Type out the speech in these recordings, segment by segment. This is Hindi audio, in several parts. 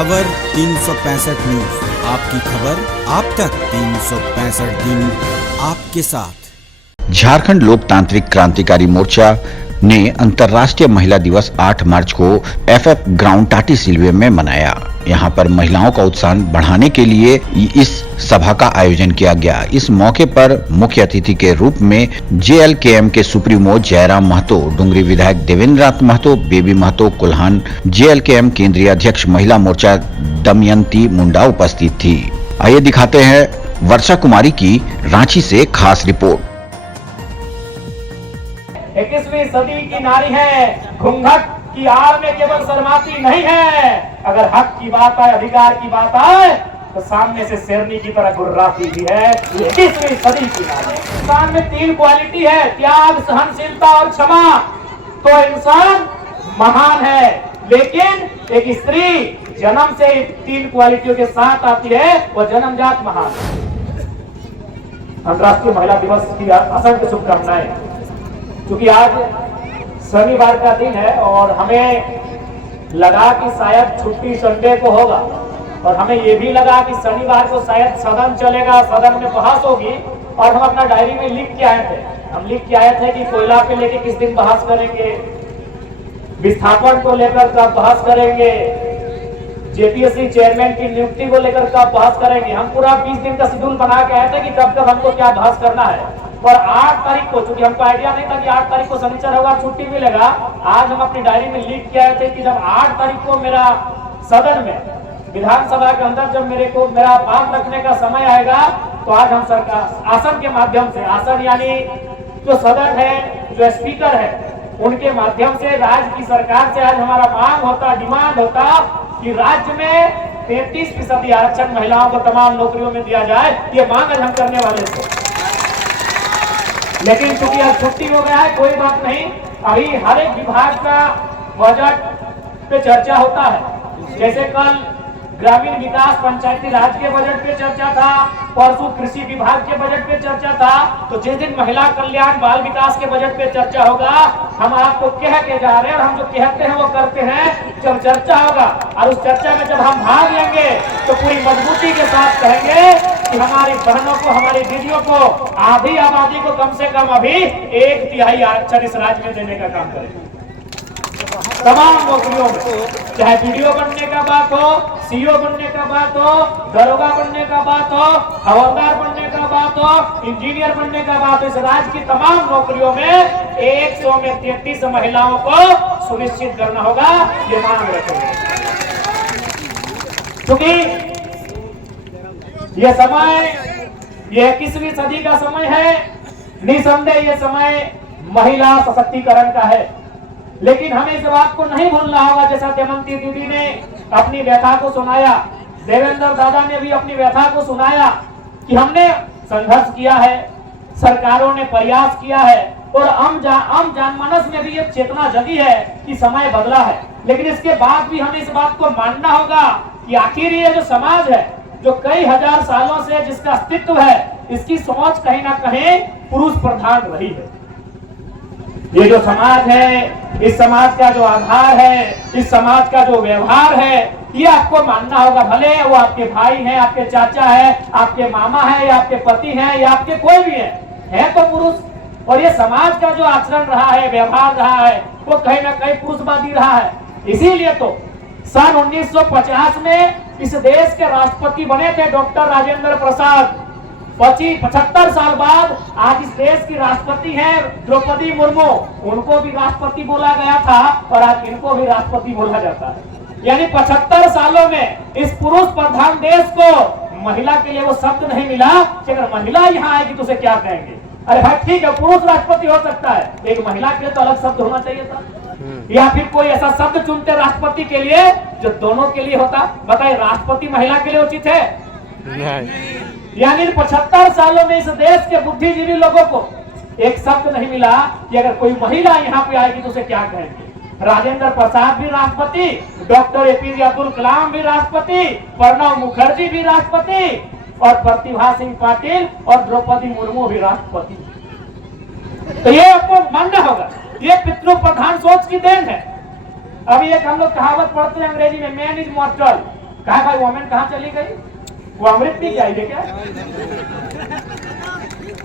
खबर 365 न्यूज, आपकी खबर आप तक 365 दिन आपके साथ। झारखंड लोकतांत्रिक क्रांतिकारी मोर्चा ने अंतर्राष्ट्रीय महिला दिवस 8 मार्च को एफएफ ग्राउंड टाटी सिलवे में मनाया। यहां पर महिलाओं का उत्साह बढ़ाने के लिए इस सभा का आयोजन किया गया। इस मौके पर मुख्य अतिथि के रूप में जेएलकेएम के सुप्रीमो जयराम महतो, डुंगरी विधायक देवेंद्र नाथ महतो, बेबी महतो कुल्हान, जेएलकेएम केंद्रीय अध्यक्ष महिला मोर्चा दमयंती मुंडा उपस्थित थी। आइए दिखाते हैं वर्षा कुमारी की रांची से खास रिपोर्ट। 21वीं सदी की नारी है, घूंघट की आड़ में केवल शर्माती नहीं है। अगर हक की बात आए, अधिकार की बात आए, तो सामने से शेरनी की तरह गुर्राती भी है। 21वीं सदी की नारी। इंसान में 3 क्वालिटी है, त्याग, सहनशीलता और क्षमा। तो इंसान महान है, लेकिन एक स्त्री जन्म से 3 क्वालिटियों के साथ आती है, वो जन्मजात महान है। अंतर्राष्ट्रीय महिला दिवस की असंख्य शुभकामनाएं। क्योंकि आज शनिवार का दिन है और हमें लगा कि शायद छुट्टी संडे को होगा, और हमें ये भी लगा कि शनिवार को शायद सदन चलेगा, सदन में बहस होगी। और हम अपना डायरी में लिख के आए थे, हम लिख के आए थे कि कोयला पे लेके किस दिन बहस करेंगे, विस्थापन को लेकर कब बहस करेंगे, जेपीएससी चेयरमैन की नियुक्ति को लेकर कब बहस करेंगे। हम पूरा 20 दिन का शेड्यूल बना के आए थे कि कब हमको क्या बहस करना है। और 8 तारीख को, चूंकि हमको आइडिया नहीं था कि 8 तारीख को शनिवार होगा, छुट्टी मिलेगा, आज हम अपनी डायरी में लिख के आए थे कि जब 8 तारीख को मेरा सदन में, विधानसभा के अंदर जब मेरा बात रखने का समय आएगा, तो आज हम सरकार आसन के माध्यम से, आसन यानी जो सदन है, जो स्पीकर है, उनके माध्यम से राज्य की सरकार से आज हमारा मांग होता, डिमांड होता कि राज्य में 33% आरक्षण महिलाओं को तमाम नौकरियों में दिया जाए। ये मांग आज हम करने वाले थे, लेकिन चूंकि आज छुट्टी हो गया है, कोई बात नहीं। अभी हर एक विभाग का बजट पे चर्चा होता है। जैसे कल ग्रामीण विकास पंचायती राज के बजट पे चर्चा था, परसों कृषि विभाग के बजट पे चर्चा था, तो जिस दिन महिला कल्याण बाल विकास के बजट पे चर्चा होगा, हम आपको कह के जा रहे हैं, और हम जो कहते हैं वो करते हैं। जब चर्चा होगा और उस चर्चा में जब हम भाग लेंगे, तो पूरी मजबूती के साथ कहेंगे कि हमारी बहनों को, हमारी दीदियों को, आधी आबादी को कम से कम अभी 1/3 आरक्षण इस राज्य में देने का काम करेंगे। तमाम नौकरियों में, चाहे वीडियो बनने का बात हो, सीईओ बनने का बात हो, दरोगा बनने का बात हो, हवलदार बनने का बात हो, इंजीनियर बनने का बात हो, इस राज्य की तमाम नौकरियों में 100 में 33 महिलाओं को सुनिश्चित करना होगा। ये मांग रखेंगे, क्योंकि ये समय, ये 21वीं सदी का समय है। निसंदेह ये समय महिला सशक्तिकरण का है, लेकिन हमें इस बात को नहीं भूलना होगा, जैसा दमयंती दीदी ने अपनी व्यथा को सुनाया, देवेंद्र दादा ने भी अपनी व्यथा को सुनाया, कि हमने संघर्ष किया है, सरकारों ने प्रयास किया है, और आम जनमानस में भी ये चेतना जगी है कि समय बदला है। लेकिन इसके बाद भी हमें इस बात को मानना होगा कि आखिर ये जो समाज है, जो कई हजार सालों से जिसका अस्तित्व है, इसकी सोच कहीं ना कहीं पुरुष प्रधान रही है। ये जो समाज है, इस समाज का जो आधार है, इस समाज का जो व्यवहार है, ये आपको मानना होगा। भले वो आपके भाई हैं, आपके चाचा है, आपके मामा है, या आपके पति हैं, या आपके कोई भी है तो पुरुष। और ये समाज का जो आचरण रहा है, व्यवहार रहा है, वो कहीं ना कहीं पुरुषवादी रहा है। इसीलिए तो सन 1950 में इस देश के राष्ट्रपति बने थे डॉक्टर राजेंद्र प्रसाद। 75 साल बाद आज इस देश की राष्ट्रपति हैं द्रौपदी मुर्मू। उनको भी राष्ट्रपति बोला गया था, और आज इनको भी राष्ट्रपति बोला जाता है। यानी 75 सालों में इस पुरुष प्रधान देश को महिला के लिए वो शब्द नहीं मिला कि अगर महिला यहाँ आएगी तो उसे क्या कहेंगे। अरे भाई ठीक है, पुरुष राष्ट्रपति हो सकता है, एक महिला के लिए तो अलग शब्द होना चाहिए था, या फिर कोई ऐसा शब्द चुनते राष्ट्रपति के लिए जो दोनों के लिए होता। बताइए, राष्ट्रपति महिला के लिए उचित है? यानी 75 सालों में इस देश के बुद्धिजीवी लोगों को एक शब्द नहीं मिला कि अगर कोई महिला यहाँ पे आएगी तो उसे क्या कहेंगे। राजेंद्र प्रसाद भी राष्ट्रपति, डॉक्टर एपीजे अब्दुल कलाम भी राष्ट्रपति, प्रणब मुखर्जी भी राष्ट्रपति, और प्रतिभा सिंह पाटिल और द्रौपदी मुर्मू भी राष्ट्रपति। तो ये आपको मानना होगा, ये पितृ प्रधान सोच की देन है। अभी एक हम लोग कहावत पढ़ते हैं अंग्रेजी में, मैन इज मॉर्टल, कहा भाई वोमेन कहाँ चली गई? वो अमृत पी के आई है क्या?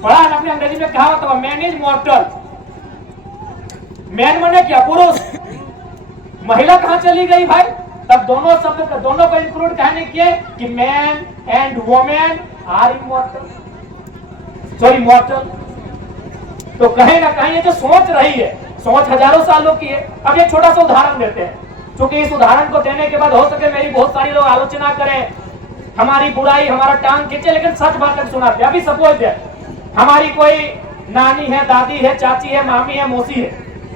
पढ़ा ना अपने अंग्रेजी में कहा होता है मैन इज मॉर्टल। मैन माने क्या? पुरुष। महिला कहाँ चली गई भाई? तब दोनों शब्द दोनों को इंक्लूड कहने किए कि man and women are immortal, sorry mortal. तो कहीं ना कहीं ये जो सोच रही है, सोच हजारों सालों की है। अब एक छोटा सा उदाहरण देते हैं, क्योंकि इस उदाहरण को देने के बाद हो सके मेरी बहुत सारी लोग आलोचना करें, हमारी बुराई, हमारा टांग खींचे, लेकिन सच बात सुनाते। अभी सपोज है हमारी कोई नानी है, दादी है, चाची है, मामी है, मौसी है,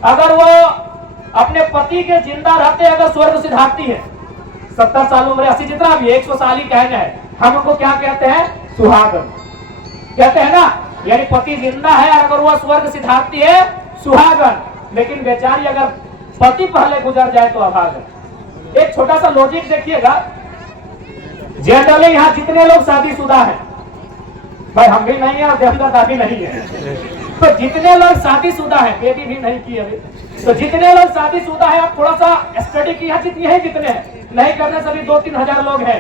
अगर वो अपने पति के जिंदा रहते अगर स्वर्ग सिधारती है, 70 साल उम्र, 80, जितना भी 100 साल ही कहना है, हम उनको क्या कहते हैं? सुहागन कहते हैं ना। यानी पति जिंदा है और अगर वो स्वर्ग सिधारती है, सुहागन। लेकिन बेचारी अगर पति पहले गुजर जाए तो अभागन। एक छोटा सा लॉजिक देखिएगा, जनरली यहाँ जितने लोग शादीशुदा हैं, भाई हम भी नहीं है और देवदाता भी नहीं है, तो जितने लोग शादीशुदा हैं, बेटी भी नहीं की अभी, तो जितने लोग शादीशुदा हैं, आप थोड़ा सा स्टडी किया, जितने हैं जितने हैं, नहीं करने से भी 2-3 हजार लोग हैं,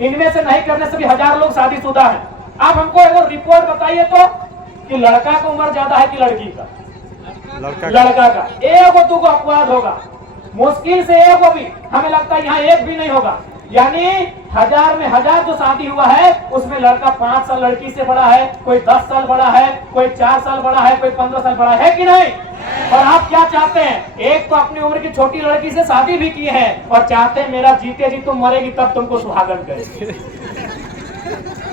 इनमें से नहीं करने से भी 1000 लोग शादीशुदा हैं। आप हमको एक रिपोर्ट बताइए तो कि लड़का का उम्र ज्यादा है कि लड़की का? लड़का का। एक वो 2 अपवाद होगा, मुश्किल से एक वो भी, हमें लगता है यहाँ एक भी नहीं होगा। यानी 1000 में 1000 जो शादी हुआ है उसमें लड़का 5 साल लड़की से बड़ा है, कोई 10 साल बड़ा है, कोई 4 साल बड़ा है, कोई 15 साल बड़ा है कि नहीं? और आप क्या चाहते हैं? एक तो अपनी उम्र की छोटी लड़की से शादी भी की है और चाहते हैं मेरा जीते जी तुम मरेगी तब तुमको सुहागन करेगी।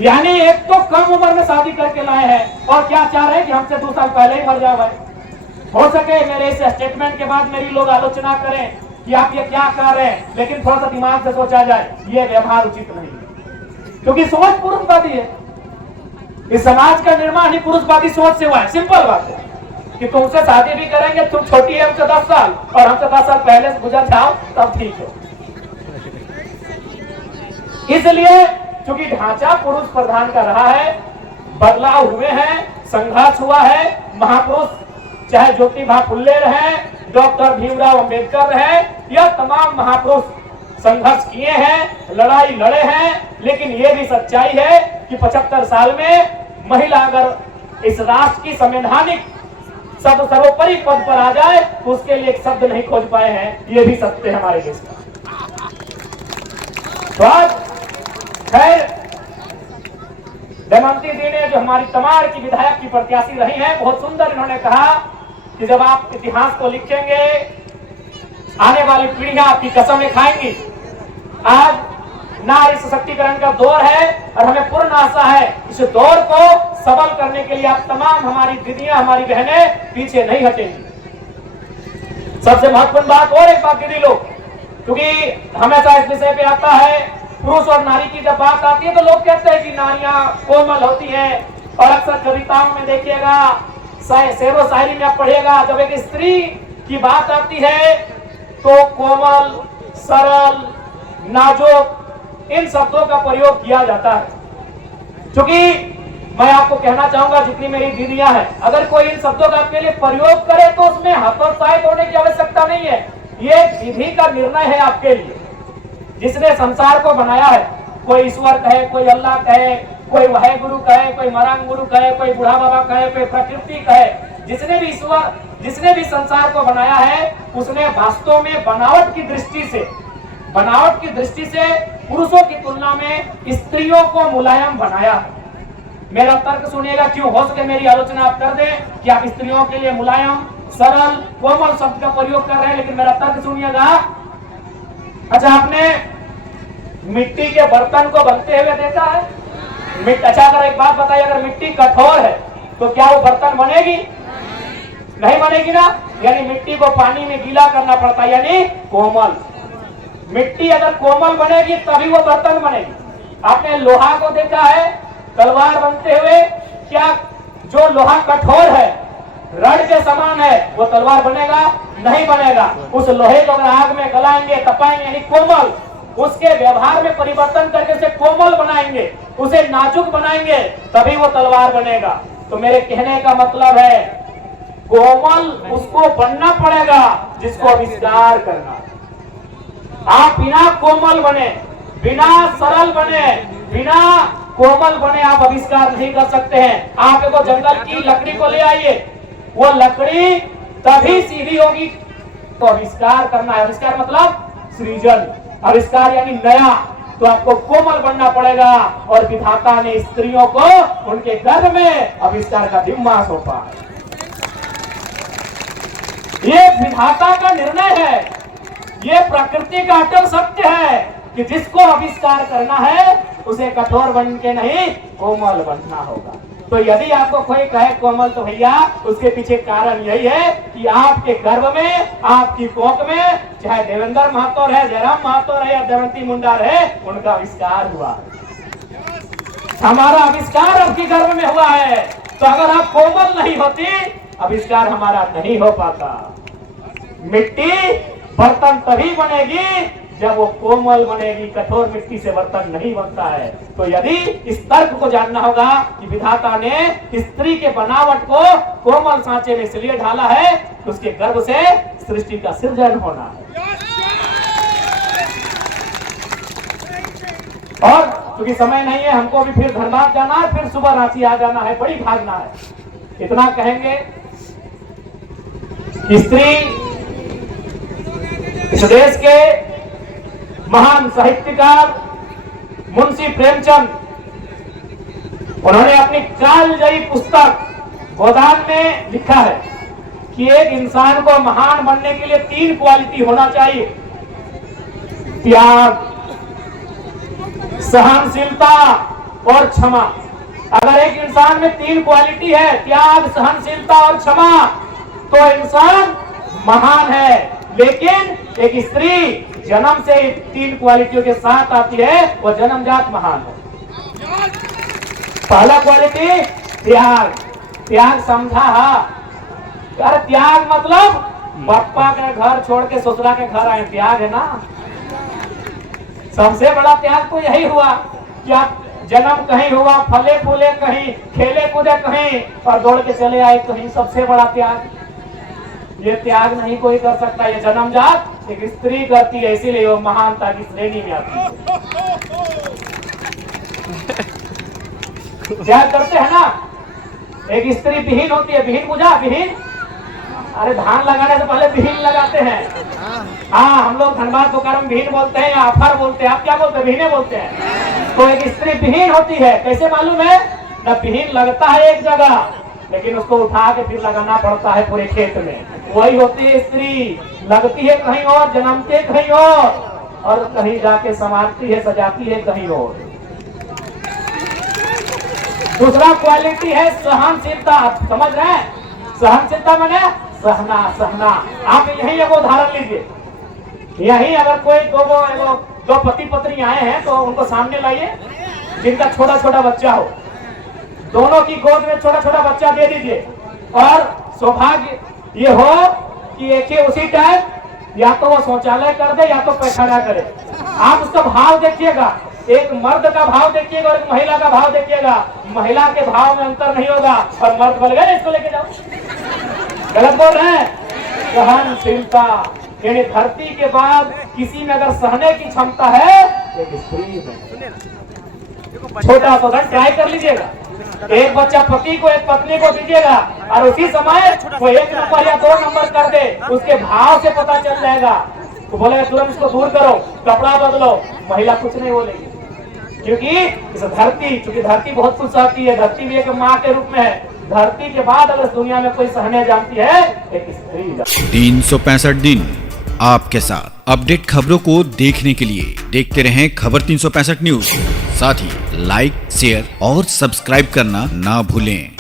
यानी एक तो कम उम्र में शादी करके लाए हैं और क्या चाह रहे हैं कि हमसे 2 साल पहले ही मर जाओ भाई। हो सके मेरे इस स्टेटमेंट के बाद मेरी लोग आलोचना करें कि आप ये क्या कर रहे हैं, लेकिन थोड़ा सा दिमाग से सोचा जाए, ये व्यवहार उचित नहीं है, क्योंकि सोच पुरुषवादी है। इस समाज का निर्माण ही पुरुषवादी सोच से हुआ है। सिंपल बात है कि तुमसे शादी भी करेंगे, तुम छोटी है हमसे 10 साल और हमसे 10 साल पहले से गुजर जाओ तब ठीक है। इसलिए क्योंकि ढांचा पुरुष प्रधान का रहा है, बदलाव हुए हैं, संघर्ष हुआ है। महापुरुष चाहे ज्योतिबा फुल्ले रहे, डॉक्टर भीमराव अंबेडकर रहे, यह तमाम महापुरुष संघर्ष किए हैं, लड़ाई लड़े हैं। लेकिन यह भी सच्चाई है कि 75 साल में महिला अगर इस राष्ट्र की संवैधानिक सर्वोपरि पद पर आ जाए तो उसके लिए एक शब्द नहीं खोज पाए हैं। यह भी सत्य है हमारे देश का। तो आज खैर दमयंती दी ने, जो हमारी तमाड़ की विधायक की प्रत्याशी रही हैं, बहुत सुंदर इन्होंने कहा कि जब आप इतिहास को लिखेंगे आने वाली पीढ़ियां आपकी कसमें खाएंगी। आज नारी सशक्तिकरण का दौर है और हमें पूर्ण आशा है इस दौर को सबल करने के लिए आप तमाम हमारी दीदियां, हमारी बहनें पीछे नहीं हटेंगी। सबसे महत्वपूर्ण बात और एक बात दीदी लोग, क्योंकि हमेशा इस विषय पे आता है, पुरुष और नारी की जब बात आती है तो लोग कहते हैं कि नारियां कोमल होती हैं, और अक्सर कविताओं में देखिएगा, शेरो शायरी में आप पढ़िएगा, जब एक स्त्री की बात आती है तो कोमल, सरल, नाजुक इन शब्दों का प्रयोग किया जाता है। क्योंकि मैं आपको कहना चाहूंगा, जितनी मेरी दीदियां हैं, अगर कोई इन शब्दों का आपके लिए प्रयोग करे तो उसमें हतोत्साहित होने की आवश्यकता नहीं है। ये विधि का निर्णय है आपके लिए। जिसने संसार को बनाया है, कोई ईश्वर कहे, कोई अल्लाह कहे, कोई वाहे गुरु कहे, कोई मरांग गुरु कहे, कोई बूढ़ा बाबा कहे, कोई प्रकृति कहे, जिसने भी ईश्वर, जिसने भी संसार को बनाया है, उसने वास्तव में बनावट की दृष्टि से पुरुषों की तुलना में स्त्रियों को मुलायम बनाया है। मेरा तर्क सुनिएगा, क्यों हो सके मेरी आलोचना आप कर दें कि आप स्त्रियों के लिए मुलायम, सरल, कोमल शब्द का प्रयोग कर रहे हैं, लेकिन मेरा तर्क सुनिएगा। अच्छा, आपने मिट्टी के बर्तन को बनते हुए देखा है? अच्छा, अगर एक बात बताइए, अगर मिट्टी कठोर है तो क्या वो बर्तन बनेगी? नहीं बनेगी ना। यानी मिट्टी को पानी में गीला करना पड़ता है, यानी कोमल। मिट्टी अगर कोमल बनेगी तभी वो बर्तन बनेगी। आपने लोहा को देखा है तलवार बनते हुए? क्या जो लोहा कठोर है, रड के समान है, वो तलवार बनेगा? नहीं बनेगा। उस लोहे को अगर आग में गलाएंगे, तपाएंगे, यानी कोमल, उसके व्यवहार में परिवर्तन करके उसे कोमल बनाएंगे, उसे नाजुक बनाएंगे, तभी वो तलवार बनेगा। तो मेरे कहने का मतलब है, कोमल उसको बनना पड़ेगा जिसको आविष्कार करना। आप बिना कोमल बने, बिना सरल बने, बिना कोमल बने आप आविष्कार नहीं कर सकते हैं। आप एगो जंगल की लकड़ी को ले आइए, वो लकड़ी तभी सीधी होगी तो आविष्कार करना है। आविष्कार मतलब सृजन, आविष्कार यानी नया, तो आपको कोमल बनना पड़ेगा। और विधाता ने स्त्रियों को उनके गर्भ में आविष्कार का जिम्मा सौंपा है। ये विधाता का निर्णय है, ये प्रकृति का अटल सत्य है कि जिसको आविष्कार करना है उसे कठोर बन के नहीं कोमल बनना होगा। तो यदि आपको कोई कहे कोमल, तो भैया उसके पीछे कारण यही है कि आपके गर्भ में, आपकी कोख में, चाहे देवेंद्र महतो रहे, जयराम महतो रहे या दमयंती मुंडा रहे, उनका आविष्कार हुआ। हमारा आविष्कार आपके गर्भ में हुआ है, तो अगर आप कोमल नहीं होती, आविष्कार हमारा नहीं हो पाता। मिट्टी बर्तन तभी बनेगी जब वो कोमल बनेगी, कठोर मिट्टी से बर्तन नहीं बनता है। तो यदि इस तर्क को जानना होगा कि विधाता ने स्त्री के बनावट को कोमल सांचे में इसलिए ढाला है कि उसके गर्भ से सृष्टि का सृजन होना है। और क्योंकि समय नहीं है, हमको भी फिर धनबाद जाना है, फिर सुबह रांची आ जाना है, बड़ी भागना है। इतना कहेंगे, स्त्री इस देश के महान साहित्यकार मुंशी प्रेमचंद, उन्होंने अपनी कालजयी पुस्तक गोदान में लिखा है कि एक इंसान को महान बनने के लिए 3 क्वालिटी होना चाहिए: त्याग, सहनशीलता और क्षमा। अगर एक इंसान में 3 क्वालिटी है, त्याग, सहनशीलता और क्षमा, तो इंसान महान है। लेकिन एक स्त्री जन्म से 3 क्वालिटियों के साथ आती है, वो जन्मजात महान है। पहला क्वालिटी त्याग। त्याग समझा? यार त्याग मतलब बापा के घर छोड़ के ससुरा के घर आए, त्याग है ना। सबसे बड़ा त्याग तो यही हुआ कि आप जन्म कहीं हुआ, फले फूले कहीं, खेले कूदे कहीं और दौड़ के चले आए कहीं। सबसे बड़ा त्याग ये त्याग नहीं कोई कर सकता, ये जन्मजात एक स्त्री करती है, इसीलिए वो महानता की श्रेणी में आती है। त्याग करते हैं ना। एक स्त्री विहीन होती है, विहीन बुझा? विहीन, अरे धान लगाने से पहले विहीन लगाते हैं। हाँ, हम लोग धनबाद बोकारो में विहीन बोलते हैं या अफर बोलते हैं, आप क्या बोलते हैं? विहीने बोलते हैं। तो एक स्त्री विहीन होती है, कैसे मालूम है? ना विहीन लगता है एक जगह, लेकिन उसको उठा के फिर लगाना पड़ता है पूरे खेत में। वही होती है स्त्री, लगती है कहीं और, जन्मती है कहीं और कहीं जाके संवारती है, सजाती है कहीं और। दूसरा क्वालिटी है सहनशीलता। आप समझ रहे हैं? सहनशीलता माने सहना, सहना। आप यही एक उदाहरण लीजिए, यही अगर कोई दो पति पत्नी आए हैं तो उनको सामने लाइए, जिनका छोटा छोटा बच्चा हो, दोनों की गोद में छोटा छोटा बच्चा दे दीजिए। और सौभाग्य ये हो कि एक ही उसी टाइम या तो वो शौचालय कर दे या तो पैखाना करे। आप उसका भाव देखिएगा, एक मर्द का भाव देखिएगा और एक महिला का भाव देखिएगा। महिला के भाव में अंतर नहीं होगा और मर्द बोल गए इसको लेके जाओ। गलत बोल रहे हैं? सहनशीलता यानी धरती के बाद किसी में अगर सहने की क्षमता है, एक स्त्री में। छोटा सा ट्राई कर लीजिएगा, एक बच्चा पति को एक पत्नी को दीजिएगा और उसी समय वो 1 नंबर या 2 नंबर कर दे, उसके भाव से पता चल जाएगा। तो बोलेगा तुरंत इसको दूर करो, कपड़ा बदलो, महिला कुछ नहीं बोलेगी। क्योंकि इस धरती, क्योंकि धरती बहुत कुछ सहती है, धरती भी एक माँ के रूप में है। धरती के बाद अगर दुनिया में कोई सहने जानती है, एक स्त्री। 365 दिन आपके साथ। अपडेट खबरों को देखने के लिए देखते रहें खबर 365 न्यूज। साथ ही लाइक, शेयर और सब्सक्राइब करना ना भूलें।